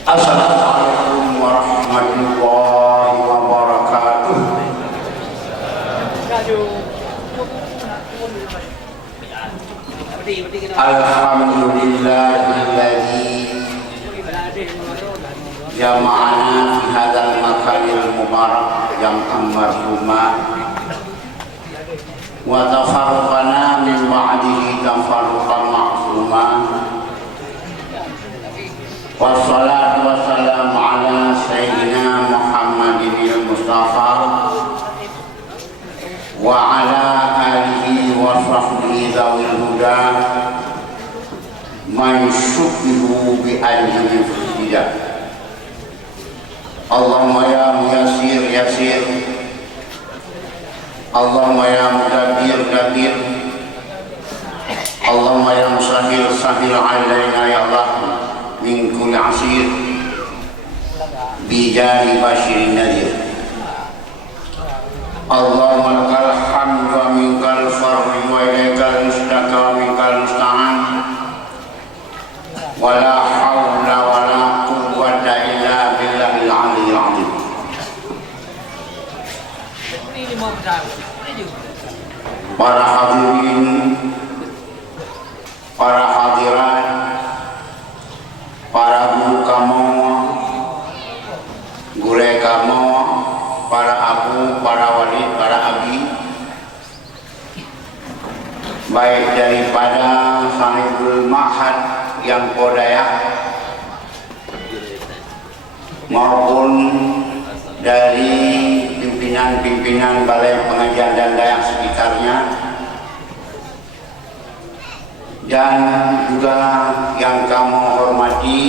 Assalamualaikum warahmatullahi wabarakatuh. Alhamdulillahilladzi jama'ana fi hadzal makanil mubarak jam'an marhuma wa tafarraqana min ba'dihi tafarruqan ma'suma. Wassalatu wassalamu ala sayyidina Muhammadin Mustafa wa ala alihi wa sahbihi zawil huda man syubihu bi ajli fidya. Allahumma ya muyassir yassir, Allahumma ya mudabbir dabbir, Allahumma ya musahhil sahhil alaina ya Allah min kulli asir bijari basyirin nadir. Allahumma lakal hamdu wa minkal fardu wa ilaikal mustaka wa minkal musta'an wa la hawla wa la quwwata illa billahil aliyyil azim. Para hadirin, para hadirat, para guru kamu, gure kamu, para abu, para wali, para abi, baik daripada sahibul ma'had yang Podayak maupun dari pimpinan-pimpinan balai pengajian dan dayak sekitarnya, dan juga yang kamu hormati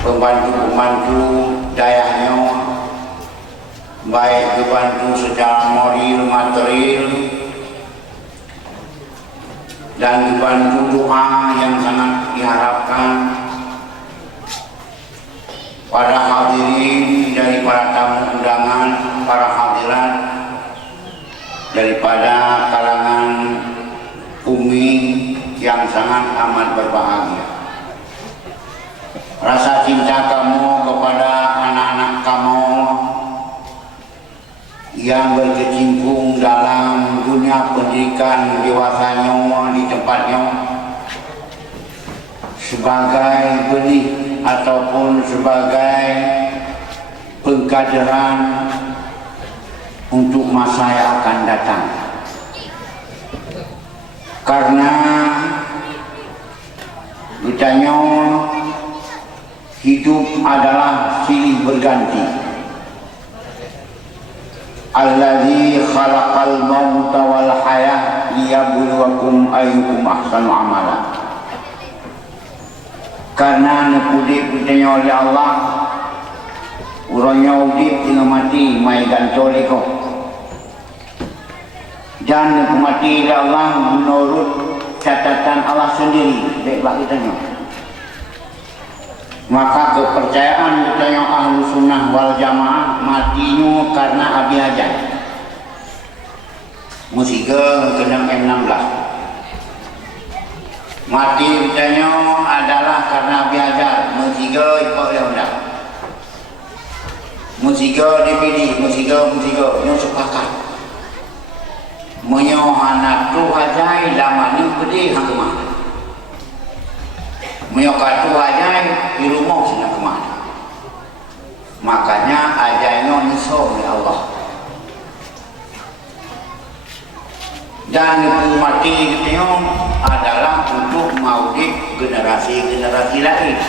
pembantu-pembantu dayahnya, baik dibantu secara moral, material, dan dibantu doa yang sangat diharapkan. Pada hadirin dari para tamu undangan, para hadirat daripada kalangan Umi yang sangat amat berbahagia. Rasa cinta kamu kepada anak-anak kamu yang berkecimpung dalam dunia pendidikan dewasanya di tempatnya sebagai benih ataupun sebagai pengkaderan untuk masa yang akan datang. Karena ditanya hidup adalah silih berganti. Alladzi khalaqal mauta wal hayah liyabluwakum ayyukum ahsanu amala. Karena nekudip ditanya oleh Allah, urangnya udip tinggal mati mai gantole kok. Dan mati oleh Allah menurut catatan Allah sendiri. Baiklah ditanya. Maka kepercayaan ditanya ahlu sunnah wal jamaah matinya karena abi ajan. Musiga kena M16. Mati ditanya adalah karena abi ajan. Musiga ikut undang. Musiga dipilih, musiga yang sepakat. Menyo anak tu hajai lamanya gede hang kemana. Menyo katu hajai di rumah sini kemana. Makanya ajainya nyusul oleh Allah. Dan itu mati itu adalah untuk maulid generasi-generasi lain.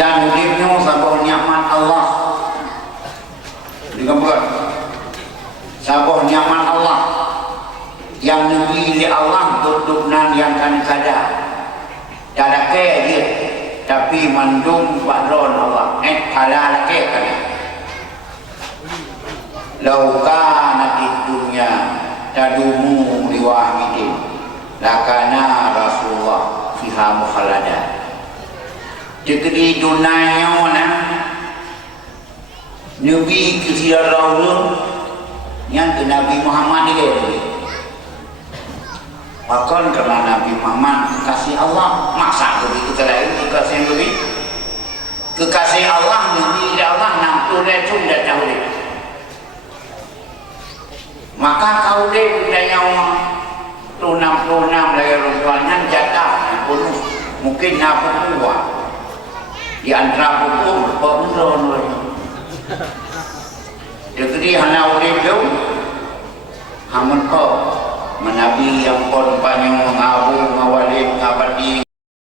Dan hidupnya sabah nikmat Allah. Digambar. Sabah nyaman Allah yang diberi Allah duduknan yang kan kada ada ke dia tapi mandum bakron Allah halal ke kada lauka nanti dunia tadumu liwahidin lakana Rasulullah fiha mukhalada jadi dunia mana Nabi kisah Rasul yang ke Nabi Muhammad ini Bahkan karena Nabi Muhammad kekasih Allah, masa begitu lain kekasih yang lebih kekasih Allah, Nabi Allah nang tunai sudah tahu. Maka kau deh budaya tunam dari rupanya jatah penuh mungkin nabu kuat di antara buku pemudon jadi hana urip jauh hamun kau menabi yang pon panjang ngabu ngawalin ngabadi